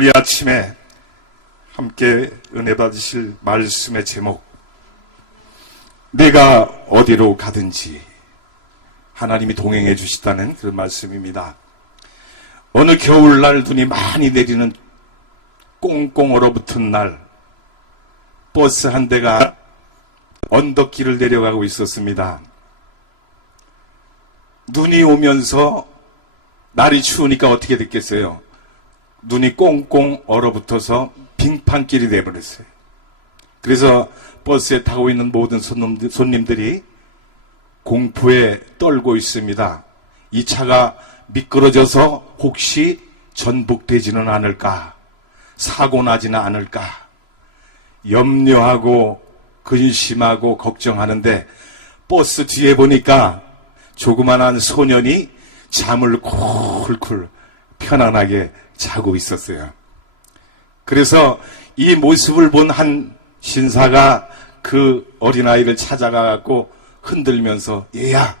오늘 이 아침에 함께 은혜 받으실 말씀의 제목, 내가 어디로 가든지 하나님이 동행해 주시다는 그런 말씀입니다. 어느 겨울날 눈이 많이 내리는 꽁꽁 얼어붙은 날, 버스 한 대가 언덕길을 내려가고 있었습니다. 눈이 오면서 날이 추우니까 어떻게 됐겠어요? 눈이 꽁꽁 얼어붙어서 빙판길이 되어버렸어요. 그래서 버스에 타고 있는 모든 손님들이 공포에 떨고 있습니다. 이 차가 미끄러져서 혹시 전복되지는 않을까, 사고 나지는 않을까 염려하고 근심하고 걱정하는데, 버스 뒤에 보니까 조그만한 소년이 잠을 쿨쿨 편안하게 자고 있었어요. 그래서 이 모습을 본 한 신사가 그 어린아이를 찾아가고 흔들면서, 얘야,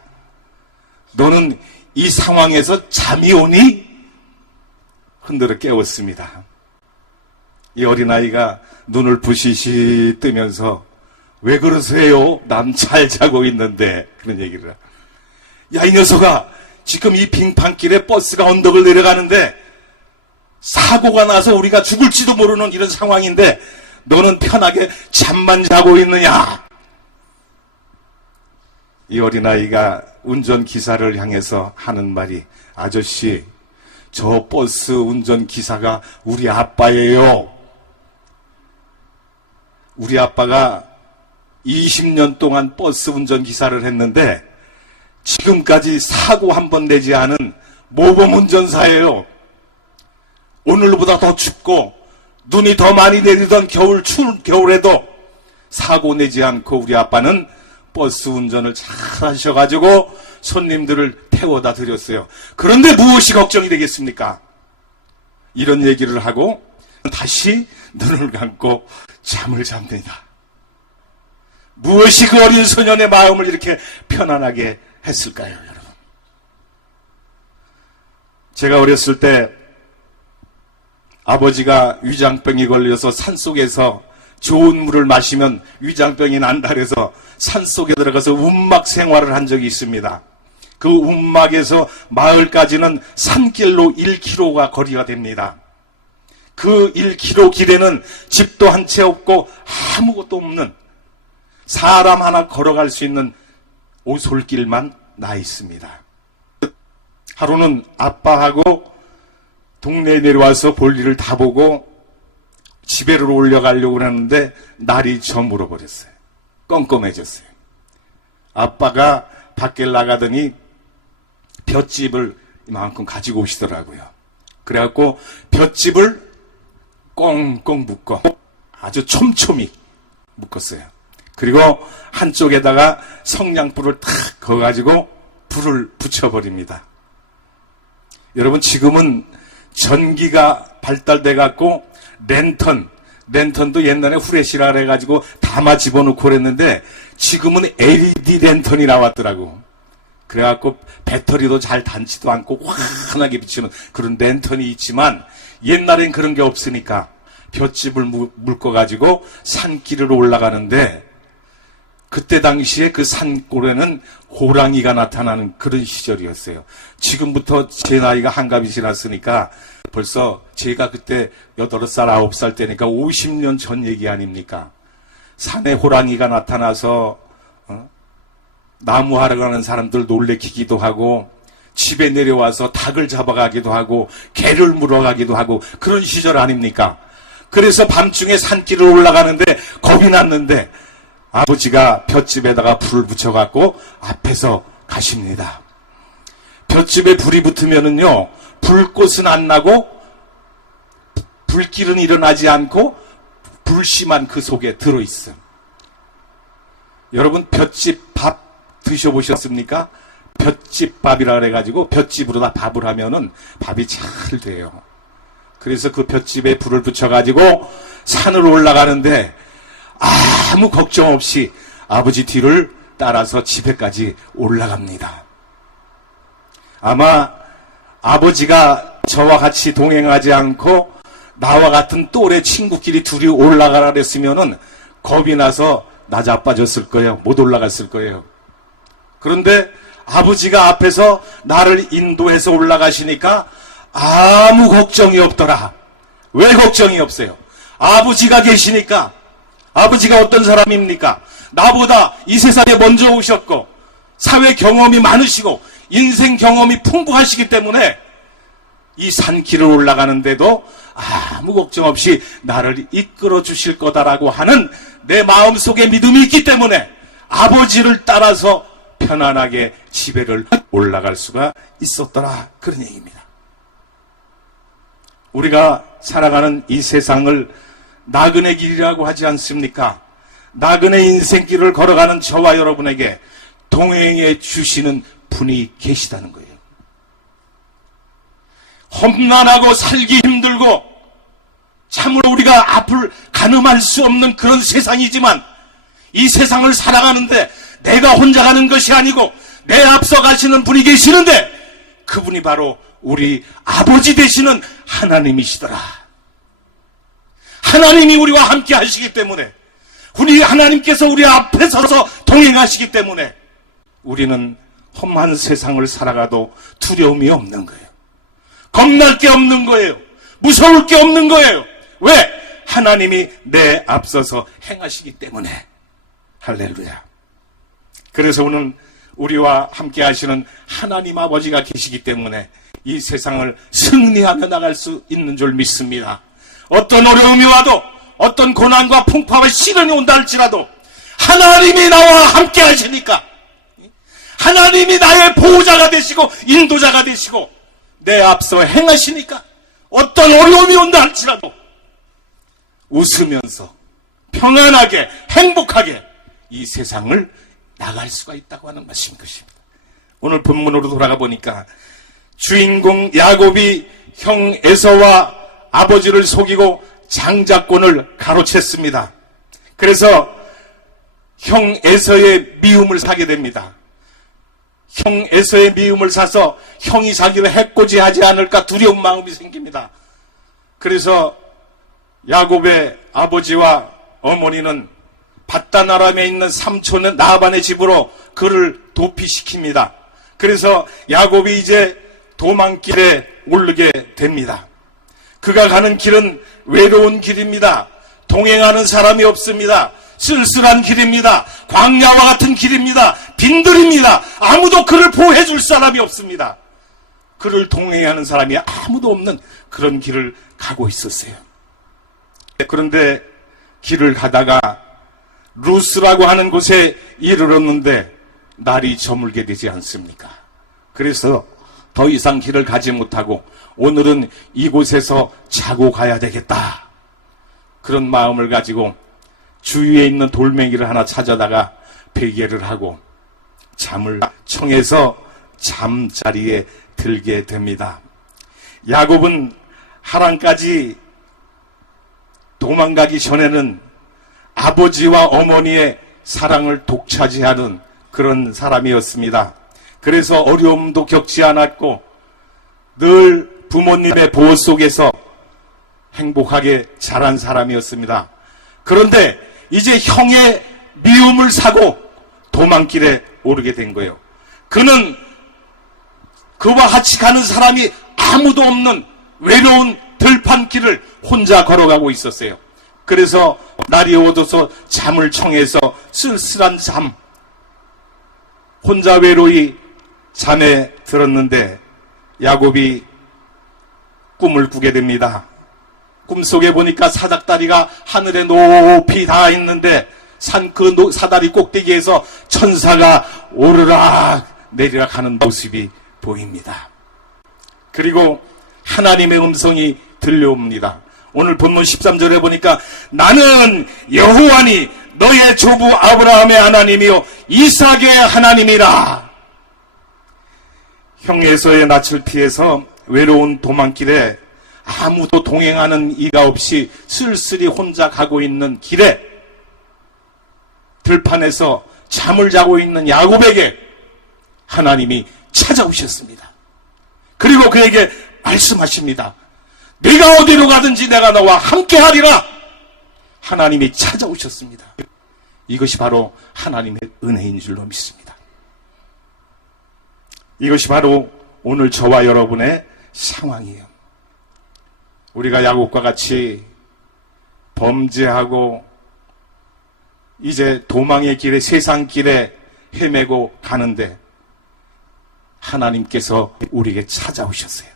너는 이 상황에서 잠이 오니? 흔들어 깨웠습니다. 이 어린아이가 눈을 부시시 뜨면서, 왜 그러세요? 난 잘 자고 있는데. 그런 얘기를. 야, 이 녀석아, 지금 이 빙판길에 버스가 언덕을 내려가는데 사고가 나서 우리가 죽을지도 모르는 이런 상황인데 너는 편하게 잠만 자고 있느냐? 이 어린아이가 운전기사를 향해서 하는 말이, 아저씨, 저 버스 운전기사가 우리 아빠예요. 우리 아빠가 20년 동안 버스 운전기사를 했는데 지금까지 사고 한 번 내지 않은 모범 운전사예요. 오늘보다 더 춥고 눈이 더 많이 내리던 추운 겨울에도 사고 내지 않고 우리 아빠는 버스 운전을 잘 하셔가지고 손님들을 태워다 드렸어요. 그런데 무엇이 걱정이 되겠습니까? 이런 얘기를 하고 다시 눈을 감고 잠을 잡니다. 무엇이 그 어린 소년의 마음을 이렇게 편안하게 했을까요, 여러분? 제가 어렸을 때 아버지가 위장병이 걸려서 산속에서 좋은 물을 마시면 위장병이 난다 그래서 산속에 들어가서 움막 생활을 한 적이 있습니다. 그 움막에서 마을까지는 산길로 1km가 거리가 됩니다. 그 1km 길에는 집도 한 채 없고 아무것도 없는, 사람 하나 걸어갈 수 있는 오솔길만 나 있습니다. 하루는 아빠하고 동네에 내려와서 볼일을 다 보고 집에로 올려가려고 하는데 날이 저물어 버렸어요. 껌껌해졌어요. 아빠가 밖에 나가더니 볏짚을 이만큼 가지고 오시더라고요. 그래갖고 볏짚을 꽁꽁 묶어 아주 촘촘히 묶었어요. 그리고 한쪽에다가 성냥불을 탁 그어가지고 불을 붙여버립니다. 여러분, 지금은 전기가 발달돼 갖고 랜턴도 옛날에 후레쉬라 그래가지고 담아 집어넣고 그랬는데 지금은 LED 랜턴이 나왔더라고. 그래갖고 배터리도 잘 닳지도 않고 환하게 비치는 그런 랜턴이 있지만, 옛날엔 그런 게 없으니까 볏짚을 묶어가지고 산길을 올라가는데, 그때 당시에 그 산골에는 호랑이가 나타나는 그런 시절이었어요. 지금부터 제 나이가 한갑이 지났으니까 벌써 제가 그때 8살, 9살 때니까 50년 전 얘기 아닙니까? 산에 호랑이가 나타나서 나무하러 가는 사람들 놀래키기도 하고, 집에 내려와서 닭을 잡아가기도 하고 개를 물어가기도 하고 그런 시절 아닙니까? 그래서 밤중에 산길을 올라가는데 겁이 났는데 아버지가 볏짚에다가 불을 붙여갖고 앞에서 가십니다. 볏짚에 불이 붙으면은요, 불꽃은 안 나고 불길은 일어나지 않고 불씨만 그 속에 들어있음. 여러분, 볏짚 밥 드셔보셨습니까? 볏짚밥이라 그래가지고 볏짚으로다 밥을 하면은 밥이 잘 돼요. 그래서 그 볏짚에 불을 붙여가지고 산을 올라가는데 아무 걱정 없이 아버지 뒤를 따라서 집에까지 올라갑니다. 아마 아버지가 저와 같이 동행하지 않고 나와 같은 또래 친구끼리 둘이 올라가라 그랬으면은 겁이 나서 나자빠졌을 거예요. 못 올라갔을 거예요. 그런데 아버지가 앞에서 나를 인도해서 올라가시니까 아무 걱정이 없더라. 왜 걱정이 없어요? 아버지가 계시니까. 아버지가 어떤 사람입니까? 나보다 이 세상에 먼저 오셨고 사회 경험이 많으시고 인생 경험이 풍부하시기 때문에 이 산길을 올라가는데도 아무 걱정 없이 나를 이끌어 주실 거다라고 하는 내 마음속에 믿음이 있기 때문에 아버지를 따라서 편안하게 지배를 올라갈 수가 있었더라. 그런 얘기입니다. 우리가 살아가는 이 세상을 나그네 길이라고 하지 않습니까? 나그네 인생길을 걸어가는 저와 여러분에게 동행해 주시는 분이 계시다는 거예요. 험난하고 살기 힘들고 참으로 우리가 앞을 가늠할 수 없는 그런 세상이지만 이 세상을 살아가는데 내가 혼자 가는 것이 아니고 내 앞서 가시는 분이 계시는데 그분이 바로 우리 아버지 되시는 하나님이시더라. 하나님이 우리와 함께 하시기 때문에 우리 하나님께서 우리 앞에 서서 동행하시기 때문에 우리는 험한 세상을 살아가도 두려움이 없는 거예요. 겁날 게 없는 거예요. 무서울 게 없는 거예요. 왜? 하나님이 내 앞서서 행하시기 때문에. 할렐루야. 그래서 오늘 우리와 함께 하시는 하나님 아버지가 계시기 때문에 이 세상을 승리하며 나갈 수 있는 줄 믿습니다. 어떤 어려움이 와도 어떤 고난과 풍파와 시련이 온다 할지라도 하나님이 나와 함께 하시니까 하나님이 나의 보호자가 되시고 인도자가 되시고 내 앞서 행하시니까 어떤 어려움이 온다 할지라도 웃으면서 평안하게 행복하게 이 세상을 나갈 수가 있다고 하는 말씀인 것입니다. 오늘 본문으로 돌아가 보니까 주인공 야곱이 형 에서와 아버지를 속이고 장자권을 가로챘습니다. 그래서 형 에서의 미움을 사게 됩니다. 형 에서의 미움을 사서 형이 자기를 해코지하지 않을까 두려운 마음이 생깁니다. 그래서 야곱의 아버지와 어머니는 밧단아람에 있는 삼촌 나반의 집으로 그를 도피시킵니다. 그래서 야곱이 이제 도망길에 오르게 됩니다. 그가 가는 길은 외로운 길입니다. 동행하는 사람이 없습니다. 쓸쓸한 길입니다. 광야와 같은 길입니다. 빈들입니다. 아무도 그를 보호해 줄 사람이 없습니다. 그를 동행하는 사람이 아무도 없는 그런 길을 가고 있었어요. 그런데 길을 가다가 루스라고 하는 곳에 이르렀는데 날이 저물게 되지 않습니까? 그래서 더 이상 길을 가지 못하고 오늘은 이곳에서 자고 가야 되겠다. 그런 마음을 가지고 주위에 있는 돌멩이를 하나 찾아다가 베개를 하고 잠을 청해서 잠자리에 들게 됩니다. 야곱은 하란까지 도망가기 전에는 아버지와 어머니의 사랑을 독차지하는 그런 사람이었습니다. 그래서 어려움도 겪지 않았고 늘 부모님의 보호 속에서 행복하게 자란 사람이었습니다. 그런데 이제 형의 미움을 사고 도망길에 오르게 된 거예요. 그는 그와 같이 가는 사람이 아무도 없는 외로운 들판길을 혼자 걸어가고 있었어요. 그래서 날이 어두워서 잠을 청해서 쓸쓸한 잠, 혼자 외로이 잠에 들었는데 야곱이 꿈을 꾸게 됩니다. 꿈속에 보니까 사닥다리가 하늘에 높이 닿아 있는데 산 그 사다리 꼭대기에서 천사가 오르락 내리락 하는 모습이 보입니다. 그리고 하나님의 음성이 들려옵니다. 오늘 본문 13절에 보니까 나는 여호와니 너의 조부 아브라함의 하나님이요 이삭의 하나님이라. 형 에서의 낯을 피해서 외로운 도망길에 아무도 동행하는 이가 없이 쓸쓸히 혼자 가고 있는 길에 들판에서 잠을 자고 있는 야곱에게 하나님이 찾아오셨습니다. 그리고 그에게 말씀하십니다. 네가 어디로 가든지 내가 너와 함께하리라. 하나님이 찾아오셨습니다. 이것이 바로 하나님의 은혜인 줄로 믿습니다. 이것이 바로 오늘 저와 여러분의 상황이에요. 우리가 야곱과 같이 범죄하고 이제 도망의 길에, 세상 길에 헤매고 가는데 하나님께서 우리에게 찾아오셨어요.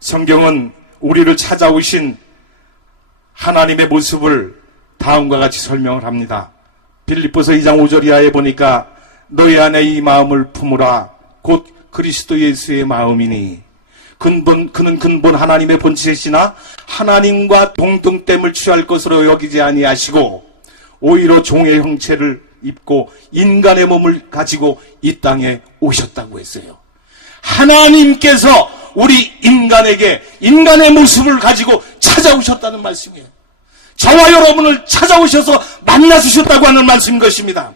성경은 우리를 찾아오신 하나님의 모습을 다음과 같이 설명을 합니다. 빌립보서 2장 5절 이하에 보니까 너희 안에 이 마음을 품으라 곧 그리스도 예수의 마음이니 그는 근본 하나님의 본체시나 하나님과 동등됨을 취할 것으로 여기지 아니하시고 오히려 종의 형체를 입고 인간의 몸을 가지고 이 땅에 오셨다고 했어요. 하나님께서 우리 인간에게 인간의 모습을 가지고 찾아오셨다는 말씀이에요. 저와 여러분을 찾아오셔서 만나주셨다고 하는 말씀인 것입니다.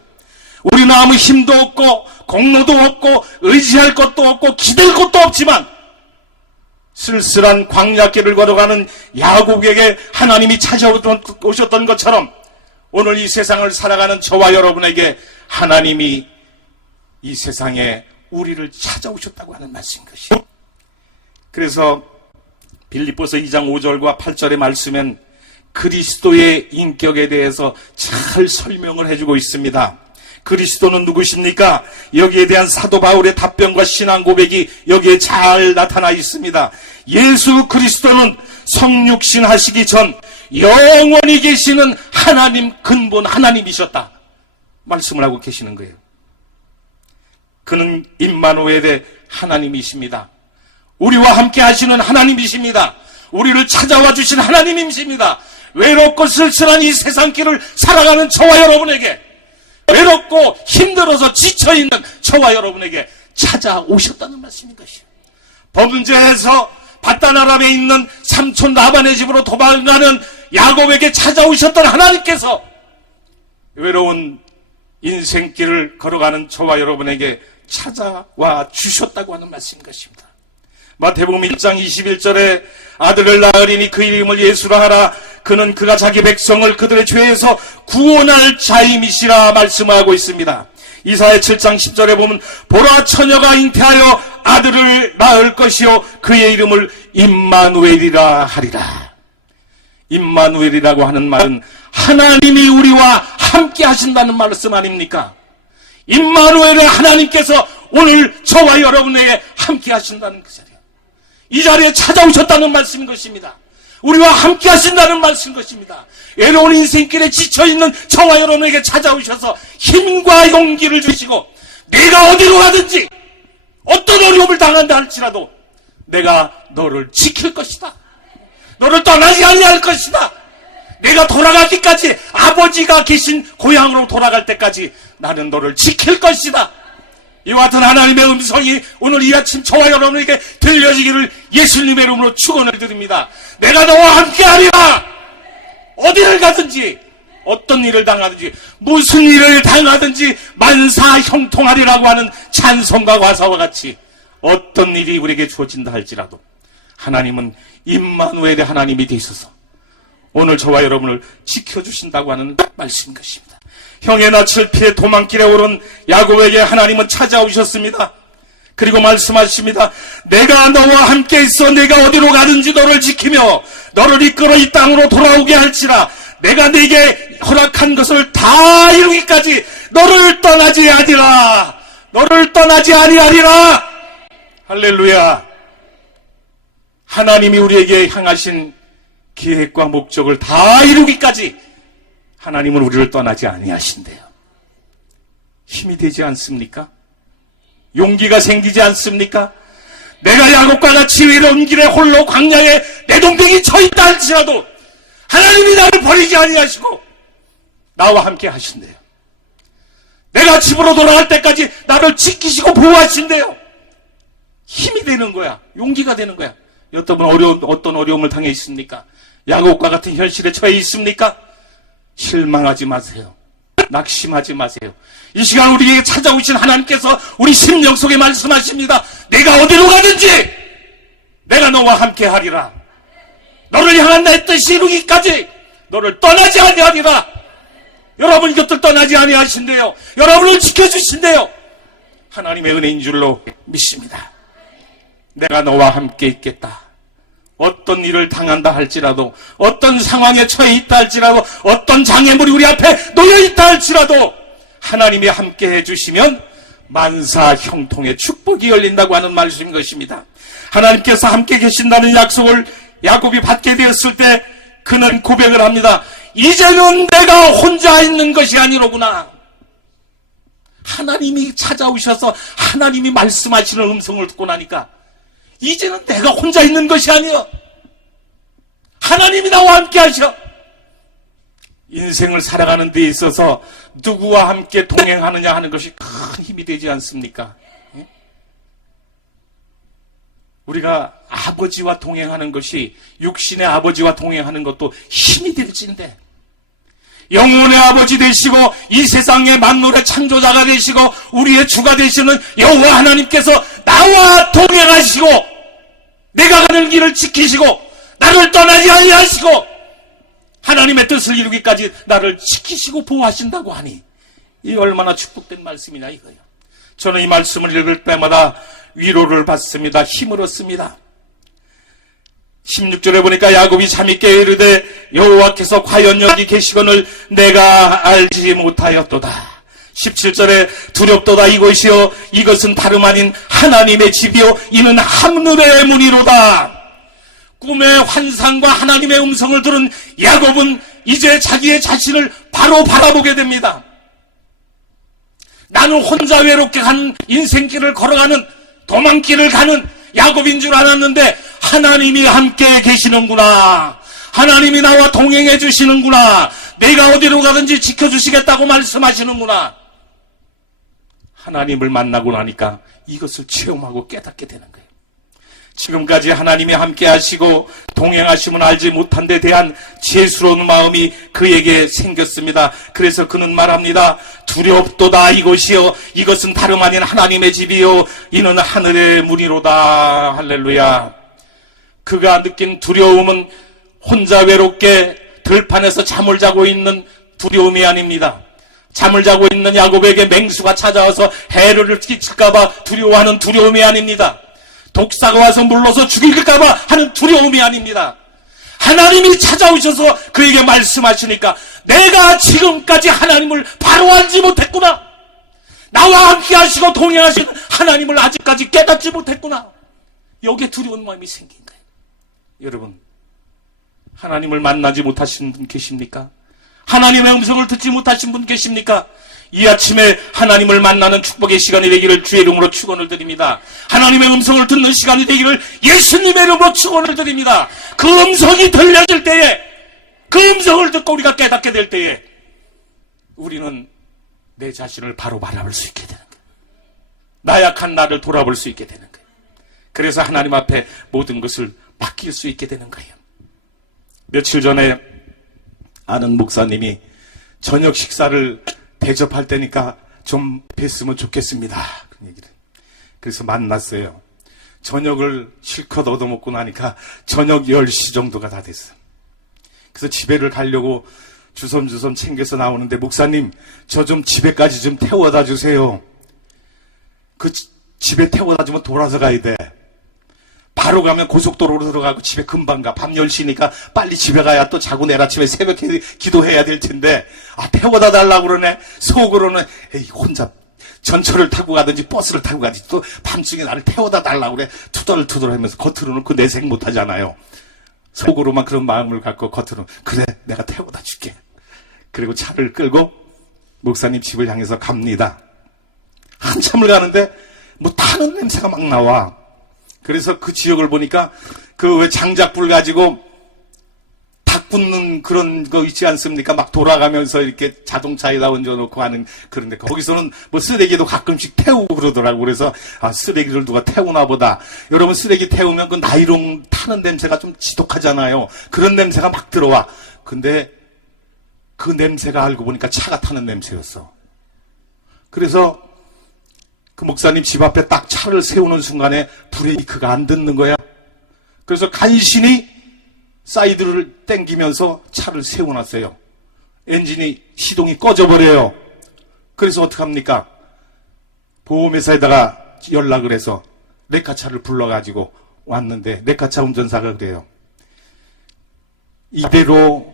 우리는 아무 힘도 없고 공로도 없고 의지할 것도 없고 기댈 것도 없지만 쓸쓸한 광야길을 걸어가는 야곱에게 하나님이 찾아오셨던 것처럼 오늘 이 세상을 살아가는 저와 여러분에게 하나님이 이 세상에 우리를 찾아오셨다고 하는 말씀인 것이에요. 그래서 빌립보서 2장 5절과 8절의 말씀엔 그리스도의 인격에 대해서 잘 설명을 해주고 있습니다. 그리스도는 누구십니까? 여기에 대한 사도 바울의 답변과 신앙 고백이 여기에 잘 나타나 있습니다. 예수 그리스도는 성육신 하시기 전 영원히 계시는 하나님, 근본 하나님이셨다 말씀을 하고 계시는 거예요. 그는 임마누엘의 하나님이십니다. 우리와 함께 하시는 하나님이십니다. 우리를 찾아와 주신 하나님이십니다. 외롭고 쓸쓸한 이 세상길을 살아가는 저와 여러분에게, 외롭고 힘들어서 지쳐있는 저와 여러분에게 찾아오셨다는 말씀인 것이에요. 범죄해서 바단 아람에 있는 삼촌 라반의 집으로 도망가는 야곱에게 찾아오셨던 하나님께서 외로운 인생길을 걸어가는 저와 여러분에게 찾아와 주셨다고 하는 말씀인 것입니다. 마태복음 1장 21절에 아들을 낳으리니 그 이름을 예수라 하라. 그는 그가 자기 백성을 그들의 죄에서 구원할 자임이시라 말씀하고 있습니다. 이사야 7장 10절에 보면 보라 처녀가 잉태하여 아들을 낳을 것이요 그의 이름을 임마누엘이라 하리라. 임마누엘이라고 하는 말은 하나님이 우리와 함께 하신다는 말씀 아닙니까? 임마누엘의 하나님께서 오늘 저와 여러분에게 함께 하신다는 그 자리에, 이 자리에 찾아오셨다는 말씀인 것입니다. 우리와 함께 하신다는 말씀인 것입니다. 외로운 인생길에 지쳐있는 저와 여러분에게 찾아오셔서 힘과 용기를 주시고 내가 어디로 가든지 어떤 어려움을 당한다 할지라도 내가 너를 지킬 것이다. 너를 떠나지 아니할 것이다. 내가 돌아가기까지, 아버지가 계신 고향으로 돌아갈 때까지 나는 너를 지킬 것이다. 이와 같은 하나님의 음성이 오늘 이 아침 저와 여러분에게 들려지기를 예수님의 이름으로 축원을 드립니다. 내가 너와 함께하리라. 어디를 가든지 어떤 일을 당하든지 무슨 일을 당하든지 만사 형통하리라고 하는 찬송가 가사와 같이 어떤 일이 우리에게 주어진다 할지라도 하나님은 임마누엘의 하나님이 되셔서 오늘 저와 여러분을 지켜주신다고 하는 말씀인 것입니다. 형의 낯을 피해 도망길에 오른 야곱에게 하나님은 찾아오셨습니다. 그리고 말씀하십니다. 내가 너와 함께 있어 내가 어디로 가든지 너를 지키며 너를 이끌어 이 땅으로 돌아오게 할지라. 내가 네게 허락한 것을 다 이루기까지 너를 떠나지 아니라. 너를 떠나지 아니하리라. 할렐루야. 하나님이 우리에게 향하신 계획과 목적을 다 이루기까지 하나님은 우리를 떠나지 아니하신대요. 힘이 되지 않습니까? 용기가 생기지 않습니까? 내가 야곱과 같이 외로운 길에 홀로 광야에 내 동댕이 처있다 할지라도 하나님이 나를 버리지 아니하시고 나와 함께 하신대요. 내가 집으로 돌아갈 때까지 나를 지키시고 보호하신대요. 힘이 되는 거야. 용기가 되는 거야. 여러분 어떤 어려움을 당해 있습니까? 야곱과 같은 현실에 처해 있습니까? 실망하지 마세요. 낙심하지 마세요. 이 시간 우리에게 찾아오신 하나님께서 우리 심령 속에 말씀하십니다. 내가 어디로 가든지 내가 너와 함께 하리라. 너를 향한 내 뜻이 이루기까지 너를 떠나지 아니하리라. 여러분 곁을 떠나지 아니하신대요. 여러분을 지켜주신대요. 하나님의 은혜인 줄로 믿습니다. 내가 너와 함께 있겠다. 어떤 일을 당한다 할지라도, 어떤 상황에 처해 있다 할지라도, 어떤 장애물이 우리 앞에 놓여 있다 할지라도 하나님이 함께 해주시면 만사 형통의 축복이 열린다고 하는 말씀인 것입니다. 하나님께서 함께 계신다는 약속을 야곱이 받게 되었을 때 그는 고백을 합니다. 이제는 내가 혼자 있는 것이 아니로구나. 하나님이 찾아오셔서 하나님이 말씀하시는 음성을 듣고 나니까 이제는 내가 혼자 있는 것이 아니여. 하나님이 나와 함께 하셔. 인생을 살아가는 데 있어서 누구와 함께 동행하느냐 하는 것이 큰 힘이 되지 않습니까? 우리가 아버지와 동행하는 것이, 육신의 아버지와 동행하는 것도 힘이 될진데, 영혼의 아버지 되시고 이 세상의 만물의 창조자가 되시고 우리의 주가 되시는 여호와 하나님께서 나와 동행하시고 내가 가는 길을 지키시고 나를 떠나지 아니하시고 하나님의 뜻을 이루기까지 나를 지키시고 보호하신다고 하니 이 얼마나 축복된 말씀이냐 이거예요. 저는 이 말씀을 읽을 때마다 위로를 받습니다. 힘을 얻습니다. 16절에 보니까 야곱이 잠이 깨어 이르되 여호와께서 과연 여기 계시거늘 내가 알지 못하였도다. 17절에 두렵도다 이곳이요 이것은 다름 아닌 하나님의 집이요 이는 하늘의 문이로다. 꿈의 환상과 하나님의 음성을 들은 야곱은 이제 자기의 자신을 바로 바라보게 됩니다. 나는 혼자 외롭게 간 인생길을 걸어가는, 도망길을 가는 야곱인 줄 알았는데 하나님이 함께 계시는구나. 하나님이 나와 동행해 주시는구나. 내가 어디로 가든지 지켜주시겠다고 말씀하시는구나. 하나님을 만나고 나니까 이것을 체험하고 깨닫게 되는 거예요. 지금까지 하나님이 함께 하시고 동행하심은 알지 못한 데 대한 죄스러운 마음이 그에게 생겼습니다. 그래서 그는 말합니다. 두렵도다 이곳이요 이것은 다름 아닌 하나님의 집이요 이는 하늘의 문이로다. 할렐루야. 그가 느낀 두려움은 혼자 외롭게 들판에서 잠을 자고 있는 두려움이 아닙니다. 잠을 자고 있는 야곱에게 맹수가 찾아와서 해를 끼칠까봐 두려워하는 두려움이 아닙니다. 독사가 와서 물러서 죽일까봐 하는 두려움이 아닙니다. 하나님이 찾아오셔서 그에게 말씀하시니까 내가 지금까지 하나님을 바로 알지 못했구나. 나와 함께 하시고 동행하시는 하나님을 아직까지 깨닫지 못했구나. 여기에 두려운 마음이 생긴 거예요. 여러분, 하나님을 만나지 못하신 분 계십니까? 하나님의 음성을 듣지 못하신 분 계십니까? 이 아침에 하나님을 만나는 축복의 시간이 되기를 주의 이름으로 축원을 드립니다. 하나님의 음성을 듣는 시간이 되기를 예수님의 이름으로 축원을 드립니다. 그 음성이 들려질 때에, 그 음성을 듣고 우리가 깨닫게 될 때에 우리는 내 자신을 바로 바라볼 수 있게 되는 거예요. 나약한 나를 돌아볼 수 있게 되는 거예요. 그래서 하나님 앞에 모든 것을 맡길 수 있게 되는 거예요. 며칠 전에 아는 목사님이 저녁 식사를 대접할 때니까 좀 뵀으면 좋겠습니다. 그런 얘기를. 그래서 만났어요. 저녁을 실컷 얻어먹고 나니까 저녁 10시 정도가 다 됐어요. 그래서 집에를 가려고 주섬주섬 챙겨서 나오는데 목사님 저 좀 집에까지 좀 태워다 주세요. 그 집에 태워다 주면 돌아서 가야 돼. 바로 가면 고속도로로 들어가고 집에 금방 가. 밤 10시니까 빨리 집에 가야 또 자고 내일 아침에 새벽에 기도해야 될 텐데 태워다 달라고 그러네. 속으로는 에이 혼자 전철을 타고 가든지 버스를 타고 가든지 또 밤중에 나를 태워다 달라고 그래. 투덜투덜 하면서 겉으로는 그 내색 못하잖아요. 속으로만 그런 마음을 갖고 겉으로는 그래 내가 태워다 줄게. 그리고 차를 끌고 목사님 집을 향해서 갑니다. 한참을 가는데 뭐 타는 냄새가 막 나와. 그래서 그 지역을 보니까 그 왜 장작불 가지고 닭 굽는 그런 거 있지 않습니까? 막 돌아가면서 이렇게 자동차에다 얹어놓고 하는 그런데 거기서는 뭐 쓰레기도 가끔씩 태우고 그러더라고. 그래서 쓰레기를 누가 태우나 보다. 여러분 쓰레기 태우면 그 나이롱 타는 냄새가 좀 지독하잖아요. 그런 냄새가 막 들어와. 근데 그 냄새가 알고 보니까 차가 타는 냄새였어. 그래서 그 목사님 집 앞에 딱 차를 세우는 순간에 브레이크가 안 듣는 거야. 그래서 간신히 사이드를 땡기면서 차를 세워놨어요. 엔진이 시동이 꺼져버려요. 그래서 어떡합니까? 보험회사에다가 연락을 해서 레카차를 불러가지고 왔는데 레카차 운전사가 그래요. 이대로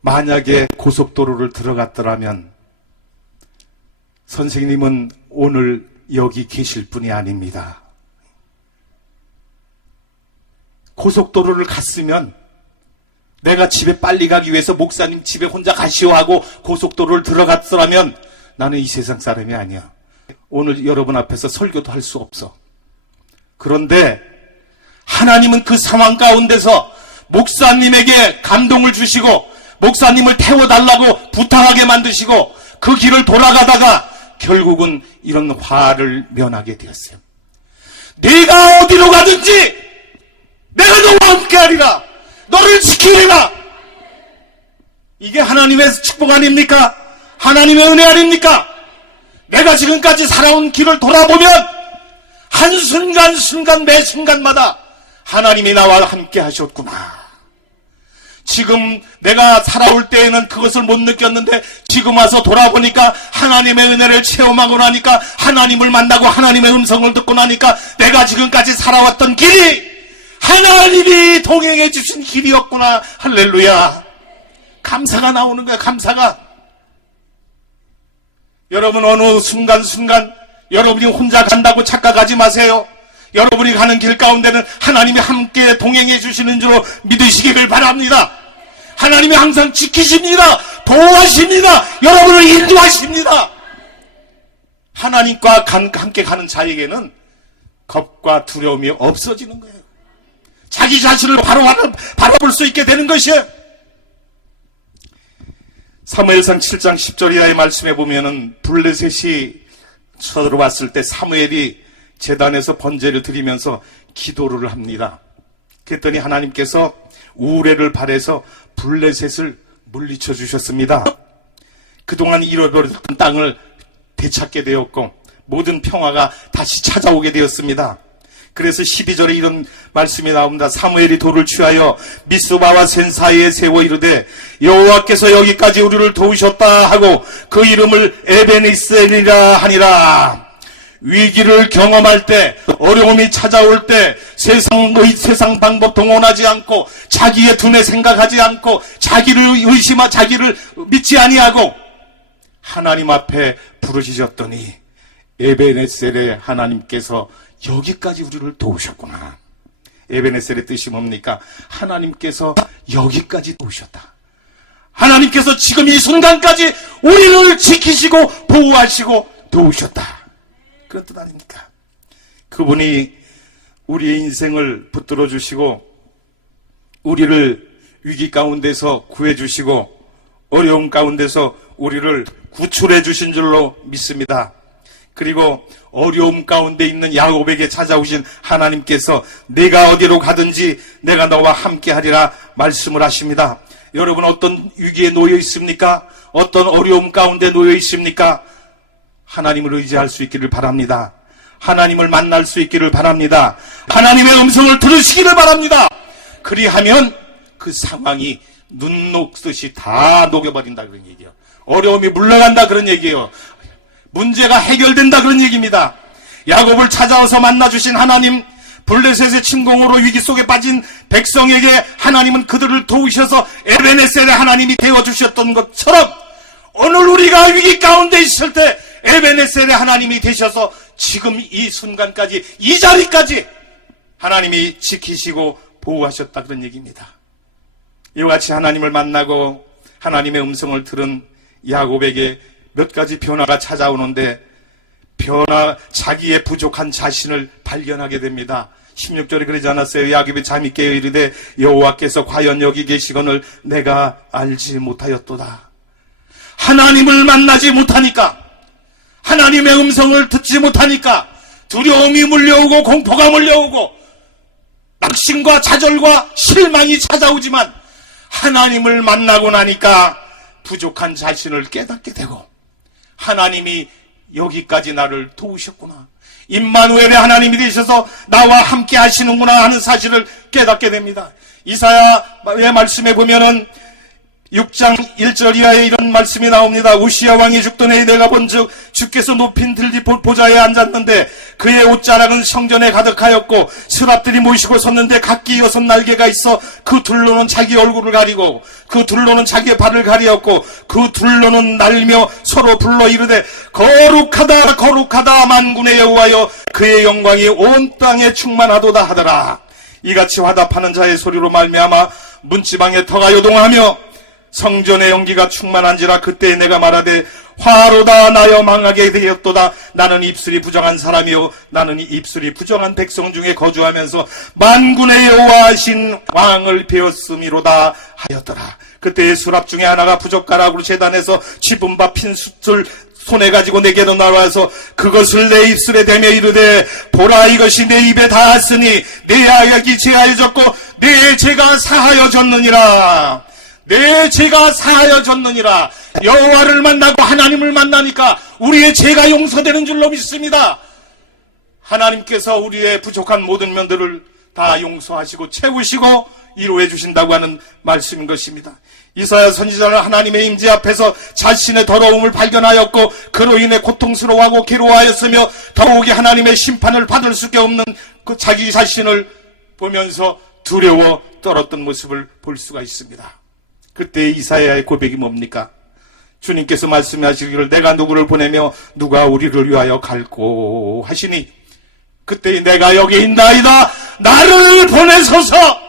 만약에 고속도로를 들어갔더라면 선생님은 오늘 여기 계실 분이 아닙니다. 고속도로를 갔으면 내가 집에 빨리 가기 위해서 목사님 집에 혼자 가시오 하고 고속도로를 들어갔더라면 나는 이 세상 사람이 아니야. 오늘 여러분 앞에서 설교도 할 수 없어. 그런데 하나님은 그 상황 가운데서 목사님에게 감동을 주시고 목사님을 태워달라고 부탁하게 만드시고 그 길을 돌아가다가 결국은 이런 화를 면하게 되었어요. 네가 어디로 가든지 내가 너와 함께하리라. 너를 지키리라. 이게 하나님의 축복 아닙니까? 하나님의 은혜 아닙니까? 내가 지금까지 살아온 길을 돌아보면 한순간 매 순간마다 하나님이 나와 함께 하셨구나. 지금 내가 살아올 때에는 그것을 못 느꼈는데 지금 와서 돌아보니까 하나님의 은혜를 체험하고 나니까 하나님을 만나고 하나님의 음성을 듣고 나니까 내가 지금까지 살아왔던 길이 하나님이 동행해 주신 길이었구나. 할렐루야. 감사가 나오는 거야. 감사가. 여러분 어느 순간 여러분이 혼자 간다고 착각하지 마세요. 여러분이 가는 길 가운데는 하나님이 함께 동행해 주시는 줄로 믿으시기를 바랍니다. 하나님이 항상 지키십니다. 보호하십니다. 여러분을 인도하십니다. 하나님과 함께 가는 자에게는 겁과 두려움이 없어지는 거예요. 자기 자신을 바라볼 수 있게 되는 것이에요. 사무엘상 7장 10절 이하의 말씀에 보면은 블레셋이 쳐들어왔을 때 사무엘이 제단에서 번제를 드리면서 기도를 합니다. 그랬더니 하나님께서 우레를 발해서 블레셋을 물리쳐 주셨습니다. 그동안 잃어버렸던 땅을 되찾게 되었고 모든 평화가 다시 찾아오게 되었습니다. 그래서 12절에 이런 말씀이 나옵니다. 사무엘이 돌을 취하여 미스바와 센 사이에 세워 이르되 여호와께서 여기까지 우리를 도우셨다 하고 그 이름을 에베네셀이라 하니라. 위기를 경험할 때, 어려움이 찾아올 때 세상 방법 동원하지 않고 자기의 두뇌 생각하지 않고 자기를 믿지 아니하고 하나님 앞에 부르짖었더니 에베네셀의 하나님께서 여기까지 우리를 도우셨구나. 에베네셀의 뜻이 뭡니까? 하나님께서 여기까지 도우셨다. 하나님께서 지금 이 순간까지 우리를 지키시고 보호하시고 도우셨다. 그런 뜻 아닙니까? 그분이 우리의 인생을 붙들어 주시고 우리를 위기 가운데서 구해 주시고 어려움 가운데서 우리를 구출해 주신 줄로 믿습니다. 그리고 어려움 가운데 있는 야곱에게 찾아오신 하나님께서 내가 어디로 가든지 내가 너와 함께하리라 말씀을 하십니다. 여러분 어떤 위기에 놓여 있습니까? 어떤 어려움 가운데 놓여 있습니까? 하나님을 의지할 수 있기를 바랍니다. 하나님을 만날 수 있기를 바랍니다. 하나님의 음성을 들으시기를 바랍니다. 그리하면 그 상황이 눈 녹듯이 다 녹여버린다 그런 얘기예요. 어려움이 물러간다 그런 얘기예요. 문제가 해결된다 그런 얘기입니다. 야곱을 찾아와서 만나주신 하나님, 블레셋의 침공으로 위기 속에 빠진 백성에게 하나님은 그들을 도우셔서 에베네셀의 하나님이 되어주셨던 것처럼 오늘 우리가 위기 가운데 있을 때 에베네셀의 하나님이 되셔서 지금 이 순간까지 이 자리까지 하나님이 지키시고 보호하셨다 그런 얘기입니다. 이와 같이 하나님을 만나고 하나님의 음성을 들은 야곱에게 몇 가지 변화가 찾아오는데 자기의 부족한 자신을 발견하게 됩니다. 16절에 그러지 않았어요? 야곱이 잠이 깨어 이르되 여호와께서 과연 여기 계시거늘 내가 알지 못하였도다. 하나님을 만나지 못하니까, 하나님의 음성을 듣지 못하니까 두려움이 물려오고 공포가 물려오고 낙심과 좌절과 실망이 찾아오지만 하나님을 만나고 나니까 부족한 자신을 깨닫게 되고 하나님이 여기까지 나를 도우셨구나. 임마누엘의 하나님이 되셔서 나와 함께 하시는구나 하는 사실을 깨닫게 됩니다. 이사야의 말씀에 보면은 6장 1절 이하에 이런 말씀이 나옵니다. 우시야 왕이 죽던 해에 내가 본즉 주께서 높인 들지 보좌에 앉았는데 그의 옷자락은 성전에 가득하였고 스랍들이 모이시고 섰는데 각기 6 날개가 있어 그 둘로는 자기 얼굴을 가리고 그 둘로는 자기의 발을 가리었고 그 둘로는 날며 서로 불러 이르되 거룩하다 거룩하다 만군의 여호와여 그의 영광이 온 땅에 충만하도다 하더라. 이같이 화답하는 자의 소리로 말미암아 문지방에 터가 요동하며 성전의 연기가 충만한지라. 그때 내가 말하되 화로다 나여 망하게 되었도다. 나는 입술이 부정한 사람이요 나는 입술이 부정한 백성 중에 거주하면서 만군의 여호와신 왕을 배웠음이로다 하였더라. 그때 수랍 중에 하나가 부젓가락으로 제단에서 쥐분 바 핀 숯을 손에 가지고 내게로 나와서 그것을 내 입술에 대며 이르되 보라 이것이 내 입에 닿았으니 내 악이 제하여졌고 내 죄가 사하여졌느니라. 내 죄가 사하여졌느니라. 여호와를 만나고 하나님을 만나니까 우리의 죄가 용서되는 줄로 믿습니다. 하나님께서 우리의 부족한 모든 면들을 다 용서하시고 채우시고 이루어 주신다고 하는 말씀인 것입니다. 이사야 선지자는 하나님의 임재 앞에서 자신의 더러움을 발견하였고 그로 인해 고통스러워하고 괴로워하였으며 더욱이 하나님의 심판을 받을 수밖에 없는 그 자기 자신을 보면서 두려워 떨었던 모습을 볼 수가 있습니다. 그때 이사야의 고백이 뭡니까? 주님께서 말씀하시기를 내가 누구를 보내며 누가 우리를 위하여 갈꼬 하시니 그때 내가 여기 있나이다 나를 보내소서.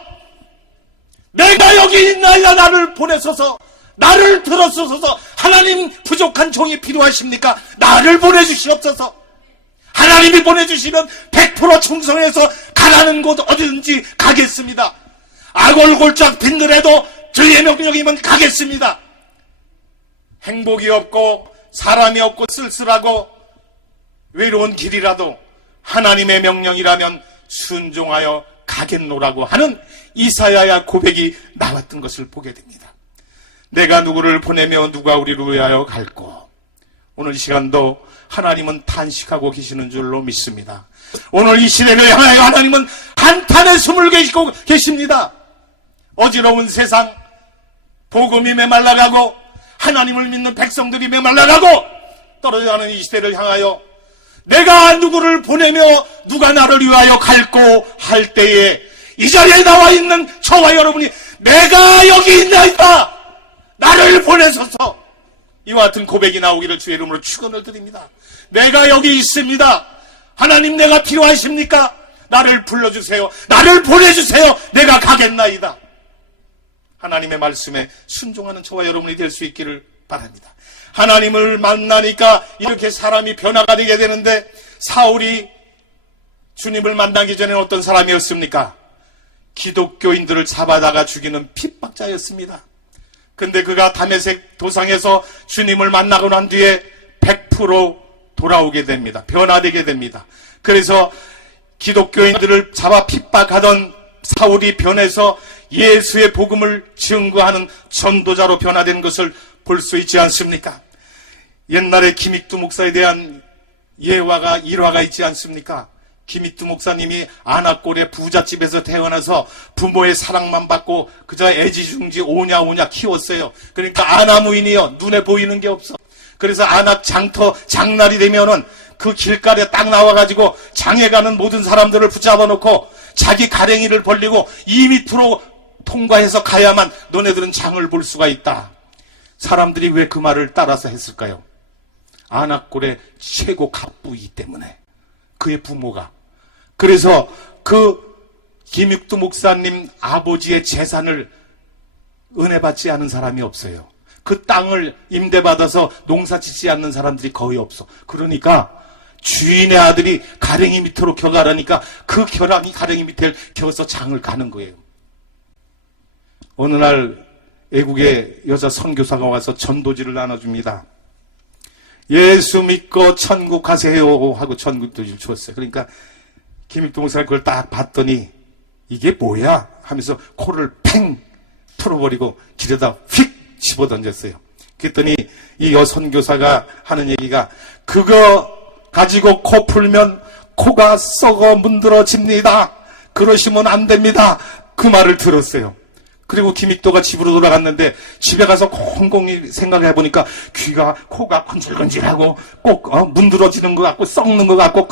내가 여기 있나이다 나를 보내소서. 나를 들어소서. 하나님 부족한 종이 필요하십니까? 나를 보내주시옵소서. 하나님이 보내주시면 100% 충성해서 가라는 곳 어디든지 가겠습니다. 아골골짝 빈들에도 주의 명령이면 가겠습니다. 행복이 없고 사람이 없고 쓸쓸하고 외로운 길이라도 하나님의 명령이라면 순종하여 가겠노라고 하는 이사야의 고백이 나왔던 것을 보게 됩니다. 내가 누구를 보내며 누가 우리를 위하여 갈꼬. 오늘 시간도 하나님은 탄식하고 계시는 줄로 믿습니다. 오늘 이 시대를 향하여 하나님은 한탄의 숨을 계시고 계십니다. 어지러운 세상, 복음이 메말라가고 하나님을 믿는 백성들이 메말라가고 떨어져가는 이 시대를 향하여 내가 누구를 보내며 누가 나를 위하여 갈꼬 할 때에 이 자리에 나와 있는 저와 여러분이 내가 여기 있나이다 나를 보내소서. 이와 같은 고백이 나오기를 주의 이름으로 축원을 드립니다. 내가 여기 있습니다. 하나님 내가 필요하십니까? 나를 불러주세요. 나를 보내주세요. 내가 가겠나이다. 하나님의 말씀에 순종하는 저와 여러분이 될 수 있기를 바랍니다. 하나님을 만나니까 이렇게 사람이 변화가 되게 되는데 사울이 주님을 만나기 전에 어떤 사람이었습니까? 기독교인들을 잡아다가 죽이는 핍박자였습니다. 근데 그가 다메섹 도상에서 주님을 만나고 난 뒤에 100% 돌아오게 됩니다. 변화되게 됩니다. 그래서 기독교인들을 잡아 핍박하던 사울이 변해서 예수의 복음을 증거하는 전도자로 변화된 것을 볼 수 있지 않습니까? 옛날에 김익두 목사에 대한 예화가 일화가 있지 않습니까? 김익두 목사님이 안악골의 부잣집에서 태어나서 부모의 사랑만 받고 그저 애지중지 오냐 키웠어요. 그러니까 아나무인이요. 눈에 보이는 게 없어. 그래서 안악 장터 장날이 되면은 그 길가에 딱 나와가지고 장에 가는 모든 사람들을 붙잡아 놓고 자기 가랭이를 벌리고 2m로 통과해서 가야만 너네들은 장을 볼 수가 있다. 사람들이 왜 그 말을 따라서 했을까요? 안악골의 최고 갑부이기 때문에. 그의 부모가. 그래서 그 김익두 목사님 아버지의 재산을 은혜받지 않은 사람이 없어요. 그 땅을 임대받아서 농사 짓지 않는 사람들이 거의 없어. 그러니까 주인의 아들이 가랭이 밑으로 겨가라니까 그 가랭이 밑에 겨서 장을 가는 거예요. 어느 날 외국의 여자 선교사가 와서 전도지를 나눠줍니다. 예수 믿고 천국 가세요 하고 전도지를 주었어요. 그러니까 김익두 목사가 그걸 딱 봤더니 이게 뭐야 하면서 코를 팽 풀어버리고 길에다 휙 집어던졌어요. 그랬더니 이 여선교사가 하는 얘기가, 그거 가지고 코 풀면 코가 썩어 문드러집니다. 그러시면 안 됩니다. 그 말을 들었어요. 그리고 김익도가 집으로 돌아갔는데 집에 가서 콩콩이 생각을 해보니까 귀가, 코가 건질건질하고 꼭 문드러지는 것 같고 썩는 것 같고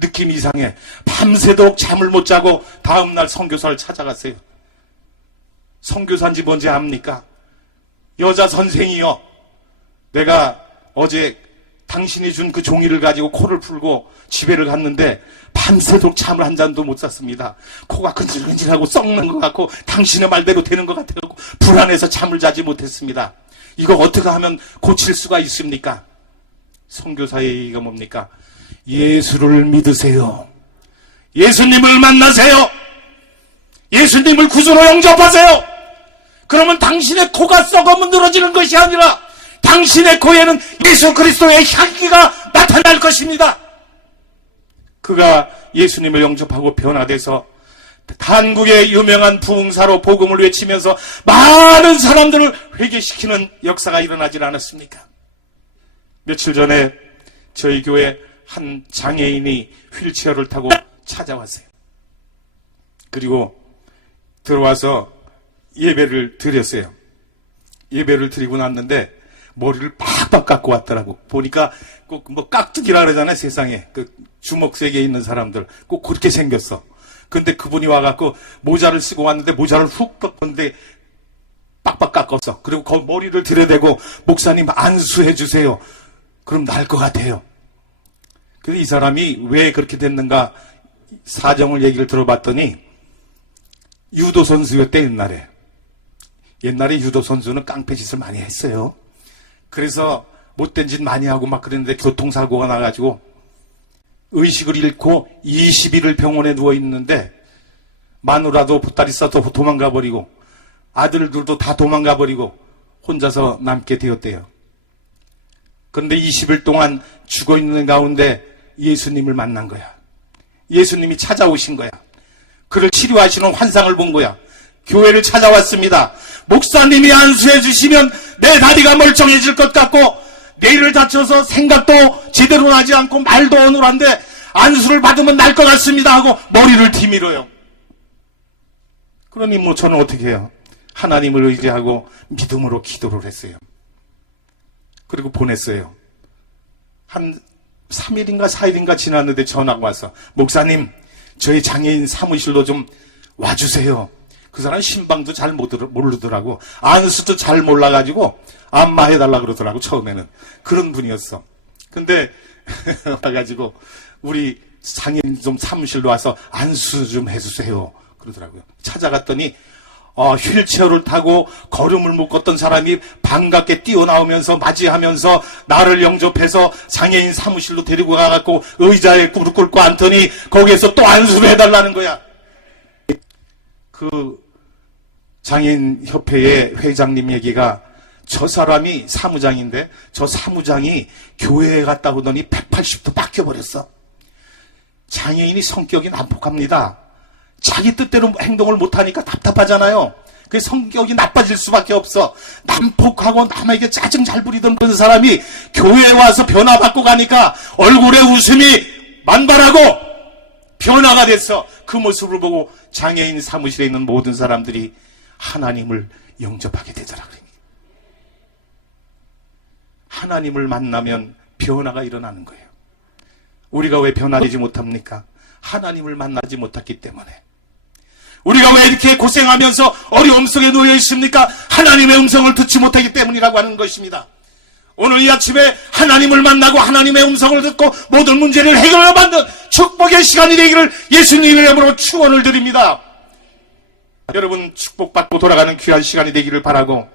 느낌이 이상해. 밤새도록 잠을 못 자고 다음날 선교사를 찾아갔어요. 선교사인지 뭔지 압니까? 여자 선생이요. 내가 어제 당신이 준 그 종이를 가지고 코를 풀고 집에를 갔는데 밤새도록 잠을 한 잔도 못 잤습니다. 코가 근질근질하고 썩는 것 같고 당신의 말대로 되는 것 같아서 불안해서 잠을 자지 못했습니다. 이거 어떻게 하면 고칠 수가 있습니까? 선교사의 얘기가 뭡니까? 예수를 믿으세요. 예수님을 만나세요. 예수님을 구주로 영접하세요. 그러면 당신의 코가 썩어 문드러지는 것이 아니라 당신의 코에는 예수 그리스도의 향기가 나타날 것입니다. 그가 예수님을 영접하고 변화돼서 한국의 유명한 부흥사로 복음을 외치면서 많은 사람들을 회개시키는 역사가 일어나질 않았습니까? 며칠 전에 저희 교회 한 장애인이 휠체어를 타고 찾아왔어요. 그리고 들어와서 예배를 드렸어요. 예배를 드리고 났는데 머리를 팍팍 깎고 왔더라고. 보니까 꼭 뭐 깍두기라 그러잖아요, 세상에. 그 주먹 세계에 있는 사람들. 꼭 그렇게 생겼어. 근데 그분이 와갖고 모자를 쓰고 왔는데 모자를 훅 꺾었는데 빡빡 깎았어. 그리고 그 머리를 들여대고 목사님 안수해 주세요. 그럼 나을 것 같아요. 그래서 이 사람이 왜 그렇게 됐는가 사정을 얘기를 들어봤더니 유도 선수였대, 옛날에. 옛날에 유도 선수는 깡패 짓을 많이 했어요. 그래서 못된 짓 많이 하고 막 그랬는데 교통사고가 나가지고 의식을 잃고 20일을 병원에 누워있는데 마누라도 보따리 싸서 도망가버리고 아들들도 다 도망가버리고 혼자서 남게 되었대요. 그런데 20일 동안 죽어있는 가운데 예수님을 만난 거야. 예수님이 찾아오신 거야. 그를 치료하시는 환상을 본 거야. 교회를 찾아왔습니다. 목사님이 안수해 주시면 내 다리가 멀쩡해질 것 같고 뇌를 다쳐서 생각도 제대로 나지 않고 말도 어눌한데 안수를 받으면 날 것 같습니다 하고 머리를 뒤밀어요. 그러니 뭐 저는 어떻게 해요? 하나님을 의지하고 믿음으로 기도를 했어요. 그리고 보냈어요. 한 3일인가 4일인가 지났는데 전화가 와서 목사님 저희 장애인 사무실로 좀 와주세요. 그 사람 신방도 잘 모르더라고. 안수도 잘 몰라가지고 안마해달라 그러더라고, 처음에는. 그런 분이었어. 근데 와가지고 우리 장애인 좀 사무실로 와서 안수 좀 해주세요 그러더라고요. 찾아갔더니 휠체어를 타고 걸음을 못 걷던 사람이 반갑게 뛰어나오면서 맞이하면서 나를 영접해서 장애인 사무실로 데리고 가갖고 의자에 무릎 꿇고 앉더니 거기에서 또 안수를 해달라는 거야. 그 장애인 협회의 회장님 얘기가 저 사람이 사무장인데 저 사무장이 교회에 갔다 오더니 180도 바뀌어버렸어. 장애인이 성격이 난폭합니다. 자기 뜻대로 행동을 못하니까 답답하잖아요. 그 성격이 나빠질 수밖에 없어. 난폭하고 남에게 짜증 잘 부리던 그런 사람이 교회에 와서 변화받고 가니까 얼굴에 웃음이 만발하고 변화가 됐어. 그 모습을 보고 장애인 사무실에 있는 모든 사람들이 하나님을 영접하게 되더라고요. 하나님을 만나면 변화가 일어나는 거예요. 우리가 왜 변화되지 못합니까? 하나님을 만나지 못했기 때문에. 우리가 왜 이렇게 고생하면서 어려움 속에 놓여 있습니까? 하나님의 음성을 듣지 못하기 때문이라고 하는 것입니다. 오늘 이 아침에 하나님을 만나고 하나님의 음성을 듣고 모든 문제를 해결받는 축복의 시간이 되기를 예수님의 이름으로 축원을 드립니다. 여러분 축복받고 돌아가는 귀한 시간이 되기를 바라고,